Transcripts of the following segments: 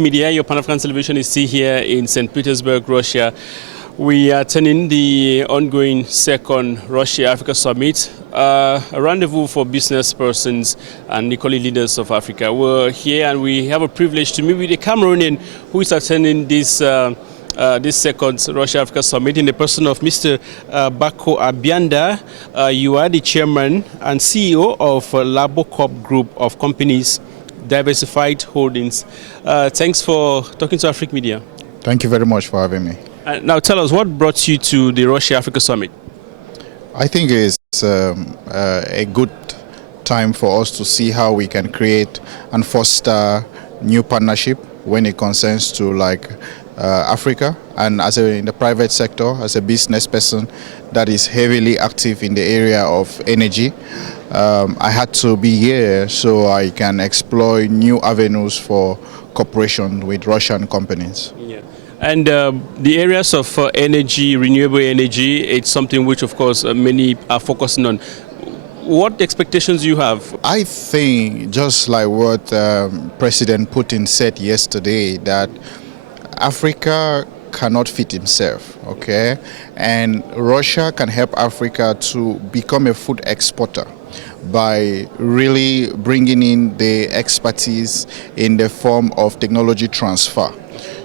Media, your Pan-African television is still here in St. Petersburg, Russia. We are attending the ongoing second Russia-Africa Summit, a rendezvous for business persons and equally leaders of Africa. We're here and we have a privilege to meet with a Cameroonian who is attending this second Russia-Africa Summit in the person of Mr. BAKO ABIANDA. You are the chairman and CEO of Labacorp Group of Companies, Diversified Holdings. Thanks for talking to Africa Media. Thank you very much for having me. Now tell us, what brought you to the Russia-Africa Summit? I think it's a good time for us to see how we can create and foster new partnership when it concerns to Africa, and in the private sector, as a business person that is heavily active in the area of energy. I had to be here so I can explore new avenues for cooperation with Russian companies. Yeah. And the areas of energy, renewable energy, it's something which, of course, many are focusing on. What expectations do you have? I think, just like what President Putin said yesterday, that Africa cannot feed himself, okay? And Russia can help Africa to become a food exporter by really bringing in the expertise in the form of technology transfer.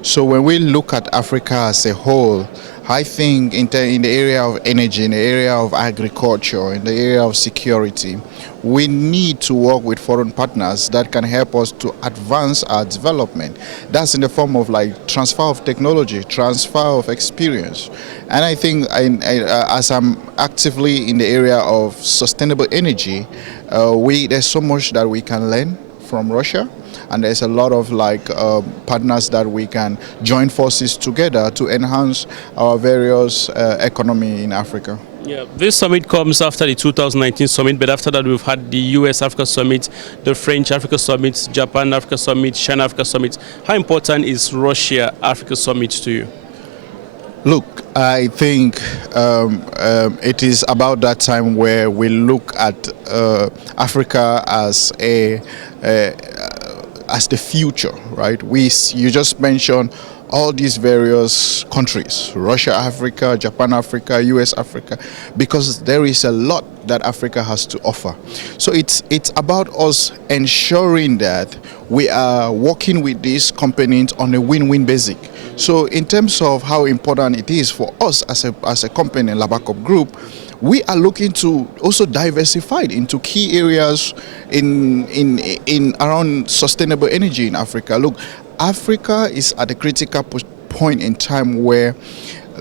So when we look at Africa as a whole, I think in the area of energy, in the area of agriculture, in the area of security, we need to work with foreign partners that can help us to advance our development. That's in the form of transfer of technology, transfer of experience. And I think as I'm actively in the area of sustainable energy, there's so much that we can learn from Russia. And there's a lot of partners that we can join forces together to enhance our various economy in Africa. Yeah, this summit comes after the 2019 summit, but after that we've had the US Africa Summit, the French Africa Summit, Japan Africa Summit, China Africa Summit. How important is Russia Africa Summit to you? Look, I think it is about that time where we look at Africa as as the future, right? You just mentioned all these various countries, Russia, Africa, Japan, Africa, US, Africa, because there is a lot that Africa has to offer. So it's about us ensuring that we are working with these companies on a win-win basis. So in terms of how important it is for us as a company, Labacorp Group, we are looking to also diversify into key areas in around sustainable energy in Africa. Look, Africa is at a critical point in time where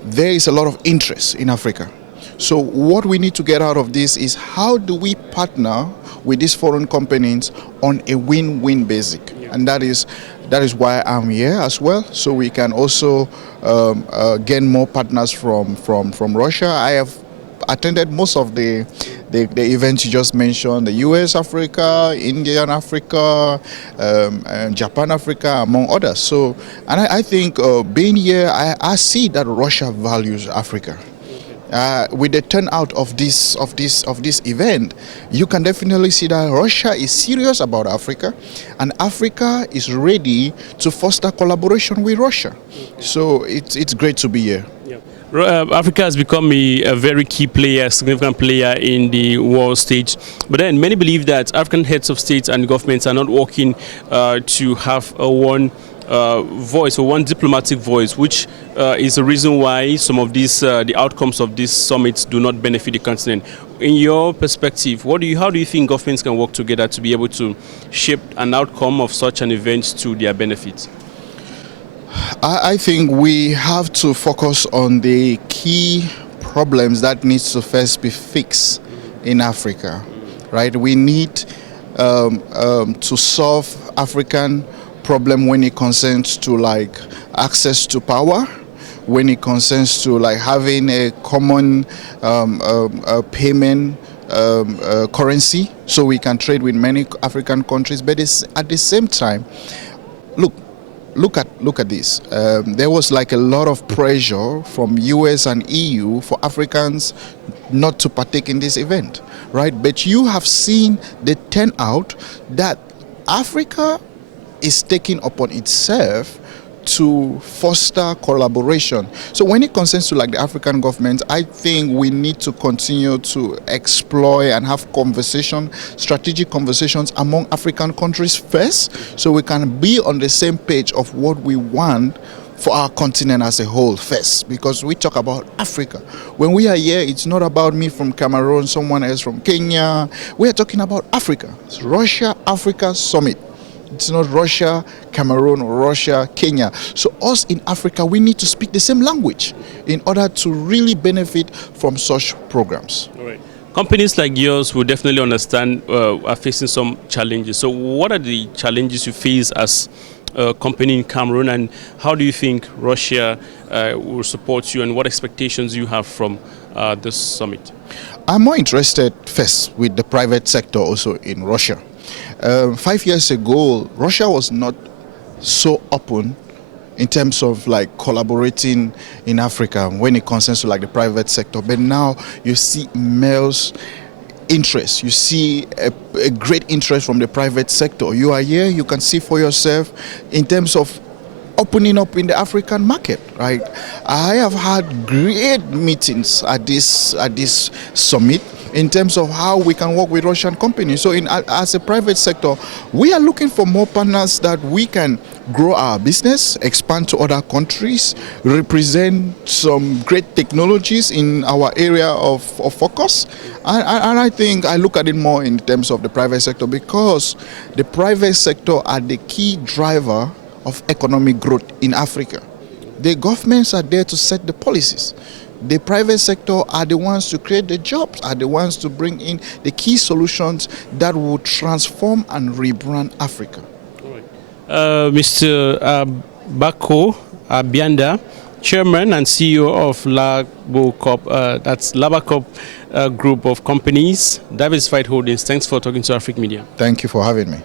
there is a lot of interest in Africa. So what we need to get out of this is, how do we partner with these foreign companies on a win-win basis? Yeah. And that is why I'm here as well, so we can also gain more partners from Russia. I have attended most of the events you just mentioned, the US Africa, Indian Africa, and Japan Africa, among others. So, and I think being here, I see that Russia values Africa. With the turnout of this event, you can definitely see that Russia is serious about Africa, and Africa is ready to foster collaboration with Russia. So it's great to be here. Yeah. Africa has become a very key player, significant player in the world stage. But then many believe that African heads of states and governments are not working to have one voice, or one diplomatic voice, which is the reason why some of these, the outcomes of these summits do not benefit the continent. In your perspective, how do you think governments can work together to be able to shape an outcome of such an event to their benefit? I think we have to focus on the key problems that needs to first be fixed in Africa, right? We need to solve African problem when it concerns to access to power, when it concerns to having a common payment currency, so we can trade with many African countries. But at the same time, look at this. There was a lot of pressure from US and EU for Africans not to partake in this event, right? But you have seen the turnout that Africa is taking upon itself to foster collaboration. So when it concerns to like the African government, I think we need to continue to explore and have strategic conversations among African countries first, so we can be on the same page of what we want for our continent as a whole first, because we talk about Africa. When we are here, it's not about me from Cameroon, someone else from Kenya. We are talking about Africa. It's Russia-Africa Summit. It's not Russia, Cameroon, Russia, Kenya. So us in Africa, we need to speak the same language in order to really benefit from such programs. All right. Companies like yours will definitely understand are facing some challenges. So what are the challenges you face as a company in Cameroon, and how do you think Russia will support you, and what expectations you have from this summit? I'm more interested first with the private sector also in Russia. 5 years ago, Russia was not so open in terms of like collaborating in Africa when it concerns to like the private sector. But now you see males interest. You see a great interest from the private sector. You are here, you can see for yourself in terms of opening up in the African market, right? I have had great meetings at this summit in terms of how we can work with Russian companies. So as a private sector, we are looking for more partners that we can grow our business, expand to other countries, represent some great technologies in our area of focus. And I think I look at it more in terms of the private sector, because the private sector are the key driver of economic growth in Africa. The governments are there to set the policies. The private sector are the ones to create the jobs, are the ones to bring in the key solutions that will transform and rebrand Africa. All right. Mr. BAKO ABIANDA, Chairman and CEO of Labacorp, that's Labacorp Group of Companies, Diversified Holdings. Thanks for talking to Africa Media. Thank you for having me.